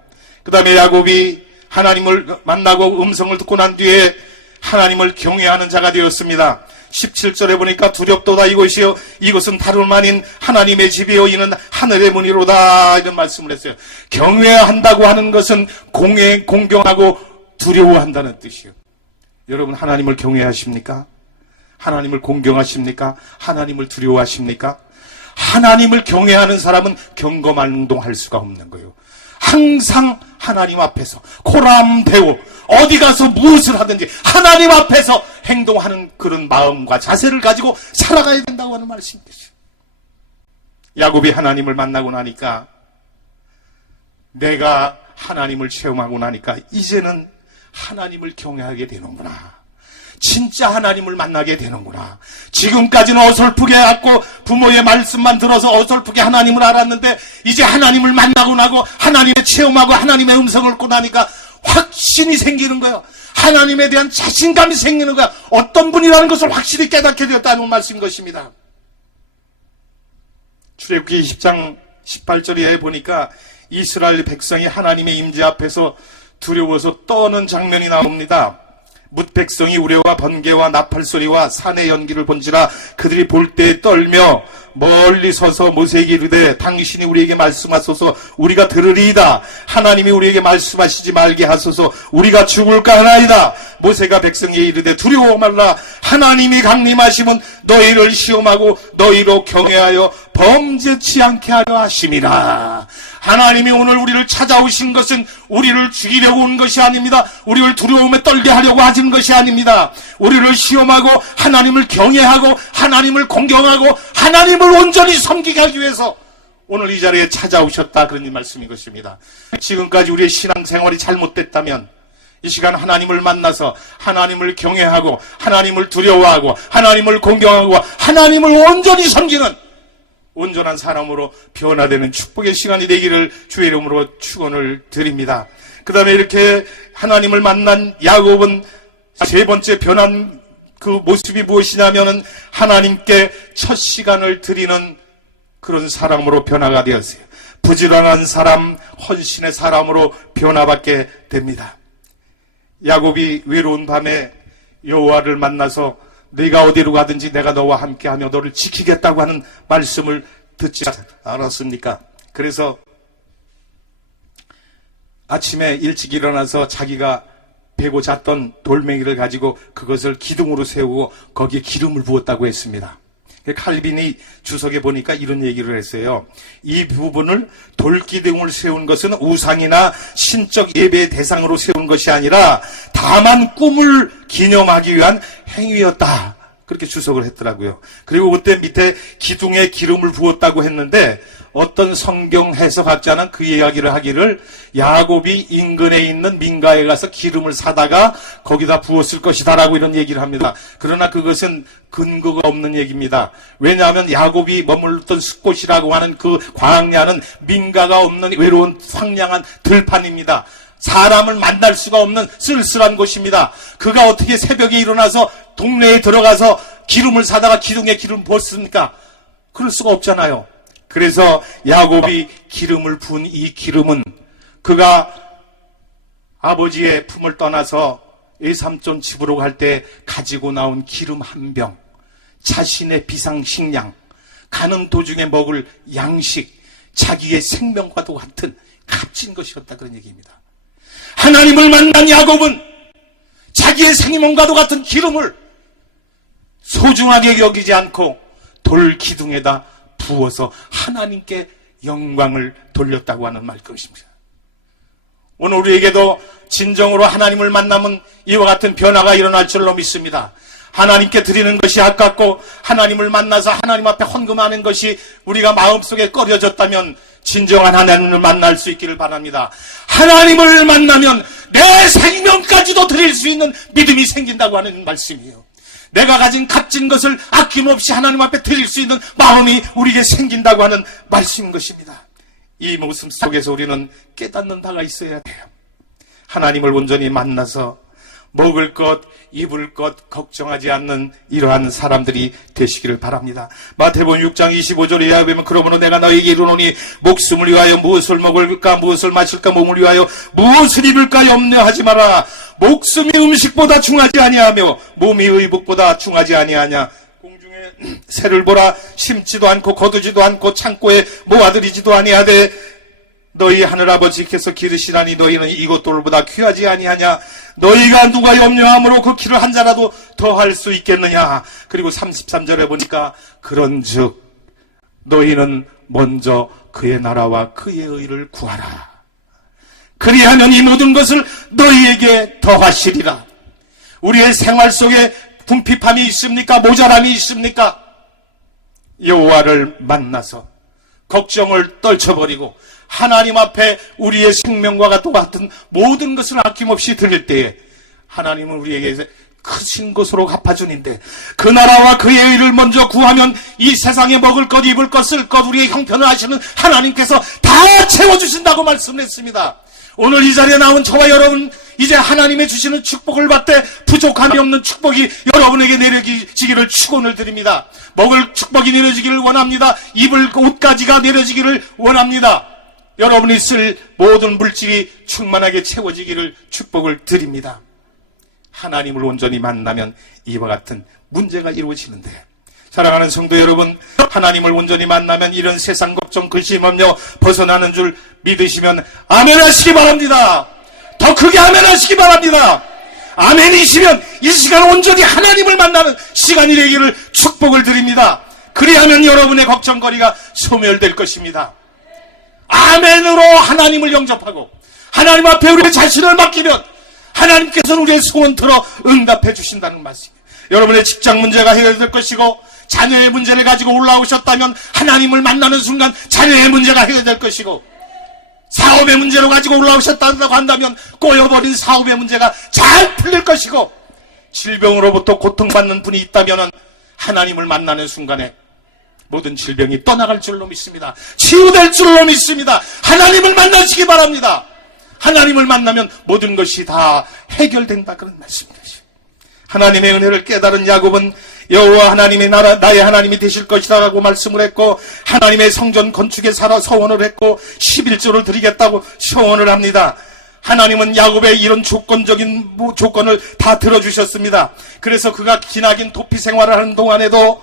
그 다음에 야곱이 하나님을 만나고 음성을 듣고 난 뒤에 하나님을 경외하는 자가 되었습니다. 17절에 보니까 두렵도다 이곳이요 이곳은 다름 아닌 하나님의 집이요 이는 하늘의 문이로다, 이런 말씀을 했어요. 경외한다고 하는 것은 공경하고 두려워한다는 뜻이요. 여러분 하나님을 경외하십니까? 하나님을 공경하십니까? 하나님을 두려워하십니까? 하나님을 경외하는 사람은 경거망동할 수가 없는 거예요. 항상 하나님 앞에서 코람되고 어디 가서 무엇을 하든지 하나님 앞에서 행동하는 그런 마음과 자세를 가지고 살아가야 된다고 하는 말씀이죠. 야곱이 하나님을 만나고 나니까, 내가 하나님을 체험하고 나니까 이제는 하나님을 경외하게 되는구나. 진짜 하나님을 만나게 되는구나. 지금까지는 어설프게 해왔고 부모의 말씀만 들어서 어설프게 하나님을 알았는데, 이제 하나님을 만나고 나고 하나님의 체험하고 하나님의 음성을 듣고 나니까 확신이 생기는 거예요. 하나님에 대한 자신감이 생기는 거야. 어떤 분이라는 것을 확실히 깨닫게 되었다는 말씀인 것입니다. 출애굽기 20장 18절에 보니까 이스라엘 백성이 하나님의 임재 앞에서 두려워서 떠는 장면이 나옵니다. 뭇 백성이 우레와 번개와 나팔 소리와 산의 연기를 본지라 그들이 볼 때 떨며 멀리 서서 모세에게 이르되 당신이 우리에게 말씀하소서 우리가 들으리이다. 하나님이 우리에게 말씀하시지 말게 하소서 우리가 죽을까 하나이다. 모세가 백성에게 이르되 두려워 말라. 하나님이 강림하시면 너희를 시험하고 너희로 경외하여 범죄치 않게 하려 하심이라. 하나님이 오늘 우리를 찾아오신 것은 우리를 죽이려고 온 것이 아닙니다. 우리를 두려움에 떨게 하려고 하신 것이 아닙니다. 우리를 시험하고 하나님을 경외하고 하나님을 공경하고 하나님을 온전히 섬기게 하기 위해서 오늘 이 자리에 찾아오셨다, 그런 말씀인 것입니다. 지금까지 우리의 신앙생활이 잘못됐다면 이 시간 하나님을 만나서 하나님을 경외하고 하나님을 두려워하고 하나님을 공경하고 하나님을 온전히 섬기는 온전한 사람으로 변화되는 축복의 시간이 되기를 주의 이름으로 축원을 드립니다. 그 다음에 이렇게 하나님을 만난 야곱은 세 번째 변한 그 모습이 무엇이냐면은 하나님께 첫 시간을 드리는 그런 사람으로 변화가 되었어요. 부지런한 사람, 헌신의 사람으로 변화받게 됩니다. 야곱이 외로운 밤에 여호와를 만나서 네가 어디로 가든지 내가 너와 함께하며 너를 지키겠다고 하는 말씀을 듣지 않았습니까? 그래서 아침에 일찍 일어나서 자기가 베고 잤던 돌멩이를 가지고 그것을 기둥으로 세우고 거기에 기름을 부었다고 했습니다. 칼빈이 주석에 보니까 이런 얘기를 했어요. 이 부분을 돌기둥을 세운 것은 우상이나 신적 예배의 대상으로 세운 것이 아니라 다만 꿈을 기념하기 위한 행위였다, 그렇게 주석을 했더라고요. 그리고 그때 밑에 기둥에 기름을 부었다고 했는데 어떤 성경 해석학자는 그 이야기를 하기를 야곱이 인근에 있는 민가에 가서 기름을 사다가 거기다 부었을 것이다 라고 이런 얘기를 합니다. 그러나 그것은 근거가 없는 얘기입니다. 왜냐하면 야곱이 머물렀던 숲곳이라고 하는 그 광야는 민가가 없는 외로운 황량한 들판입니다. 사람을 만날 수가 없는 쓸쓸한 곳입니다. 그가 어떻게 새벽에 일어나서 동네에 들어가서 기름을 사다가 기둥에 기름 부었습니까? 그럴 수가 없잖아요. 그래서 야곱이 기름을 부은 이 기름은 그가 아버지의 품을 떠나서 외삼촌 집으로 갈 때 가지고 나온 기름 한 병, 자신의 비상식량, 가는 도중에 먹을 양식, 자기의 생명과도 같은 값진 것이었다, 그런 얘기입니다. 하나님을 만난 야곱은 자기의 생명과도 같은 기름을 소중하게 여기지 않고 돌 기둥에다 부어서 하나님께 영광을 돌렸다고 하는 말씀입니다. 오늘 우리에게도 진정으로 하나님을 만나면 이와 같은 변화가 일어날 줄로 믿습니다. 하나님께 드리는 것이 아깝고 하나님을 만나서 하나님 앞에 헌금하는 것이 우리가 마음속에 꺼려졌다면 진정한 하나님을 만날 수 있기를 바랍니다. 하나님을 만나면 내 생명까지도 드릴 수 있는 믿음이 생긴다고 하는 말씀이에요. 내가 가진 값진 것을 아낌없이 하나님 앞에 드릴 수 있는 마음이 우리에게 생긴다고 하는 말씀인 것입니다. 이 모습 속에서 우리는 깨닫는 바가 있어야 돼요. 하나님을 온전히 만나서 먹을 것, 입을 것 걱정하지 않는 이러한 사람들이 되시기를 바랍니다. 마태복음 6장 25절에 야곱은 그러므로 내가 너에게 이르노니 목숨을 위하여 무엇을 먹을까 무엇을 마실까 몸을 위하여 무엇을 입을까 염려하지 마라. 목숨이 음식보다 중하지 아니하며 몸이 의복보다 중하지 아니하냐. 공중에 새를 보라. 심지도 않고 거두지도 않고 창고에 모아들이지도 아니하되 너희 하늘아버지께서 기르시라니 너희는 이것들보다 귀하지 아니하냐. 너희가 누가 염려함으로 그 키를 한 자라도 더할 수 있겠느냐. 그리고 33절에 보니까 그런즉 너희는 먼저 그의 나라와 그의 의를 구하라. 그리하면 이 모든 것을 너희에게 더하시리라. 우리의 생활 속에 궁핍함이 있습니까? 모자람이 있습니까? 여호와를 만나서 걱정을 떨쳐버리고 하나님 앞에 우리의 생명과 똑같은 모든 것을 아낌없이 드릴 때에 하나님은 우리에게 크신 것으로 갚아주는데, 그 나라와 그의 의를 먼저 구하면 이 세상에 먹을 것, 입을 것, 쓸 것, 우리의 형편을 아시는 하나님께서 다 채워주신다고 말씀했습니다. 오늘 이 자리에 나온 저와 여러분, 이제 하나님의 주시는 축복을 받되 부족함이 없는 축복이 여러분에게 내려지기를 축원을 드립니다. 먹을 축복이 내려지기를 원합니다. 입을 옷가지가 내려지기를 원합니다. 여러분이 쓸 모든 물질이 충만하게 채워지기를 축복을 드립니다. 하나님을 온전히 만나면 이와 같은 문제가 이루어지는데, 사랑하는 성도 여러분, 하나님을 온전히 만나면 이런 세상 걱정, 근심 없며 벗어나는 줄 믿으시면 아멘 하시기 바랍니다. 더 크게 아멘 하시기 바랍니다. 아멘이시면 이 시간 온전히 하나님을 만나는 시간이 되기를 축복을 드립니다. 그리하면 여러분의 걱정거리가 소멸될 것입니다. 아멘으로 하나님을 영접하고 하나님 앞에 우리의 자신을 맡기면 하나님께서는 우리의 소원 들어 응답해 주신다는 말씀이에요. 여러분의 직장 문제가 해결될 것이고, 자녀의 문제를 가지고 올라오셨다면 하나님을 만나는 순간 자녀의 문제가 해결될 것이고, 사업의 문제로 가지고 올라오셨다고 한다면 꼬여버린 사업의 문제가 잘 풀릴 것이고, 질병으로부터 고통받는 분이 있다면 하나님을 만나는 순간에 모든 질병이 떠나갈 줄로 믿습니다. 치유될 줄로 믿습니다. 하나님을 만나시기 바랍니다. 하나님을 만나면 모든 것이 다 해결된다, 그런 말씀이죠. 하나님의 은혜를 깨달은 야곱은 여호와 하나님의 나라, 나의 하나님이 되실 것이다 라고 말씀을 했고, 하나님의 성전 건축에 서원을 했고 11조를 드리겠다고 서원을 합니다. 하나님은 야곱의 이런 조건적인 조건을 다 들어주셨습니다. 그래서 그가 기나긴 도피 생활을 하는 동안에도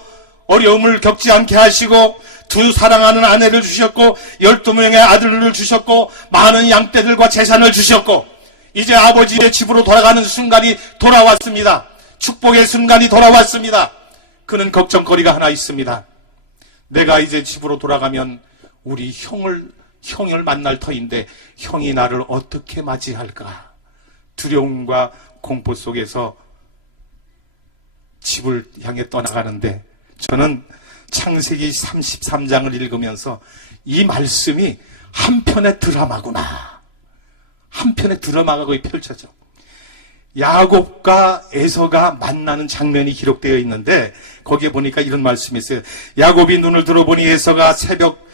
어려움을 겪지 않게 하시고, 두 사랑하는 아내를 주셨고 12명의 아들을 주셨고 많은 양떼들과 재산을 주셨고, 이제 아버지의 집으로 돌아가는 순간이 돌아왔습니다. 축복의 순간이 돌아왔습니다. 그는 걱정거리가 하나 있습니다. 내가 이제 집으로 돌아가면 우리 형을 만날 터인데 형이 나를 어떻게 맞이할까? 두려움과 공포 속에서 집을 향해 떠나가는데, 저는 창세기 33장을 읽으면서 이 말씀이 한편의 드라마구나, 한편의 드라마가 거의 펼쳐져. 야곱과 에서가 만나는 장면이 기록되어 있는데, 거기에 보니까 이런 말씀이 있어요. 야곱이 눈을 들어보니 에서가 새벽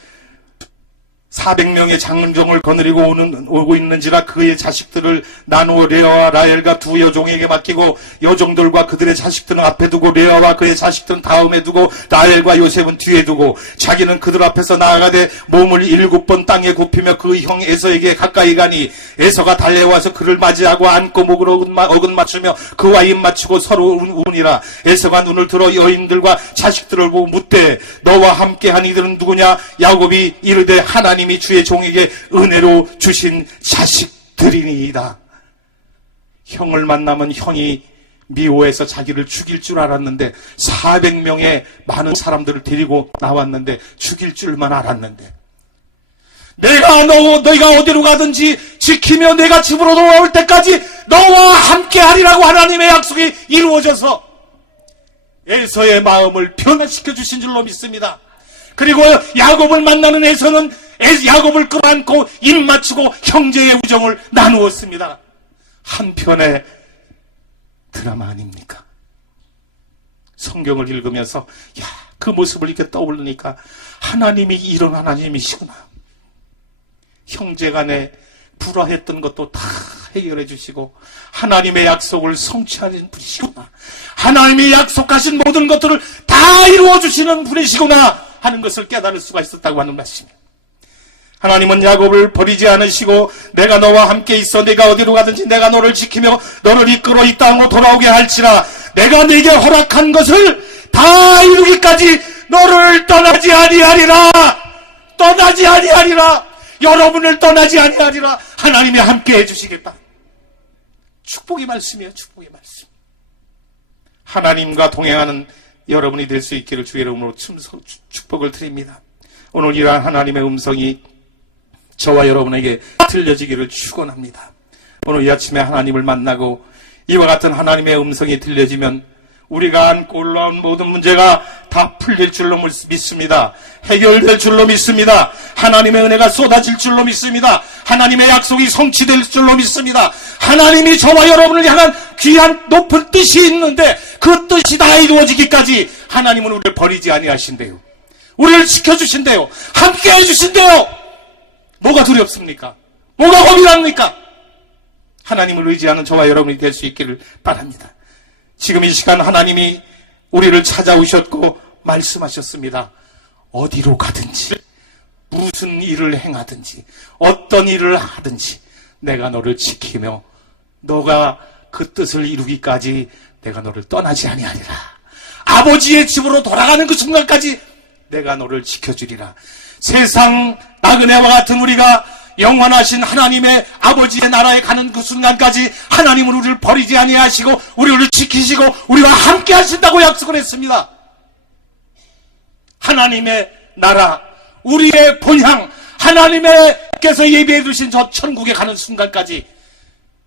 400명의 장정을 거느리고 오고 있는지라 그의 자식들을 나누어 레아와 라헬과 두 여종에게 맡기고, 여종들과 그들의 자식들은 앞에 두고 레아와 그의 자식들은 다음에 두고 라헬과 요셉은 뒤에 두고, 자기는 그들 앞에서 나아가되 몸을 7번 땅에 굽히며 그 형 에서에게 가까이 가니, 에서가 달려와서 그를 맞이하고 안고 목을 어긋 맞추며 그와 입 맞추고 서로 우니라. 에서가 눈을 들어 여인들과 자식들을 보고 묻되 너와 함께한 이들은 누구냐? 야곱이 이르되 하나님이 주의 종에게 은혜로 주신 자식들이니이다. 형을 만나면 형이 미워해서 자기를 죽일 줄 알았는데 400명의 많은 사람들을 데리고 나왔는데 죽일 줄만 알았는데, 너희가 어디로 가든지 지키며 내가 집으로 돌아올 때까지 너와 함께 하리라고 하나님의 약속이 이루어져서 에서의 마음을 변화시켜 주신 줄로 믿습니다. 그리고 야곱을 만나는 에서는 야곱을 끌어안고 입 맞추고 형제의 우정을 나누었습니다. 한편의 드라마 아닙니까? 성경을 읽으면서 그 모습을 이렇게 떠올리니까 하나님이 이런 하나님이시구나. 형제간에 불화했던 것도 다 해결해 주시고 하나님의 약속을 성취하는 분이시구나. 하나님이 약속하신 모든 것들을 다 이루어 주시는 분이시구나 하는 것을 깨달을 수가 있었다고 하는 말씀입니다. 하나님은 야곱을 버리지 않으시고 내가 너와 함께 있어 내가 어디로 가든지 내가 너를 지키며 너를 이끌어 이 땅으로 돌아오게 할지라. 내가 네게 허락한 것을 다 이루기까지 너를 떠나지 아니하리라. 떠나지 아니하리라. 여러분을 떠나지 아니하리라. 하나님이 함께 해주시겠다. 축복의 말씀이에요. 축복의 말씀. 하나님과 동행하는 여러분이 될 수 있기를 주의 이름으로 축복을 드립니다. 오늘 이러한 하나님의 음성이 저와 여러분에게 들려지기를 축원합니다. 오늘 이 아침에 하나님을 만나고 이와 같은 하나님의 음성이 들려지면 우리가 안고 올라온 모든 문제가 다 풀릴 줄로 믿습니다. 해결될 줄로 믿습니다. 하나님의 은혜가 쏟아질 줄로 믿습니다. 하나님의 약속이 성취될 줄로 믿습니다. 하나님이 저와 여러분을 향한 귀한 높은 뜻이 있는데 그 뜻이 다 이루어지기까지 하나님은 우리를 버리지 아니하신대요. 우리를 지켜주신대요. 함께 해주신대요. 뭐가 두렵습니까? 뭐가 고민합니까? 하나님을 의지하는 저와 여러분이 될 수 있기를 바랍니다. 지금 이 시간 하나님이 우리를 찾아오셨고 말씀하셨습니다. 어디로 가든지 무슨 일을 행하든지 어떤 일을 하든지 내가 너를 지키며 너가 그 뜻을 이루기까지 내가 너를 떠나지 아니하리라. 아버지의 집으로 돌아가는 그 순간까지 내가 너를 지켜주리라. 세상 나그네와 같은 우리가 영원하신 하나님의 아버지의 나라에 가는 그 순간까지 하나님은 우리를 버리지 아니하시고 우리를 지키시고 우리와 함께 하신다고 약속을 했습니다. 하나님의 나라, 우리의 본향, 하나님께서 예비해 두신 저 천국에 가는 순간까지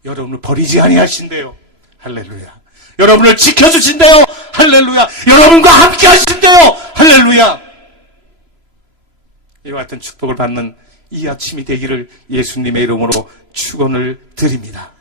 여러분을 버리지 아니하신대요. 할렐루야. 여러분을 지켜주신대요. 할렐루야. 여러분과 함께 하신대요. 할렐루야. 이와 같은 축복을 받는 이 아침이 되기를 예수님의 이름으로 축원을 드립니다.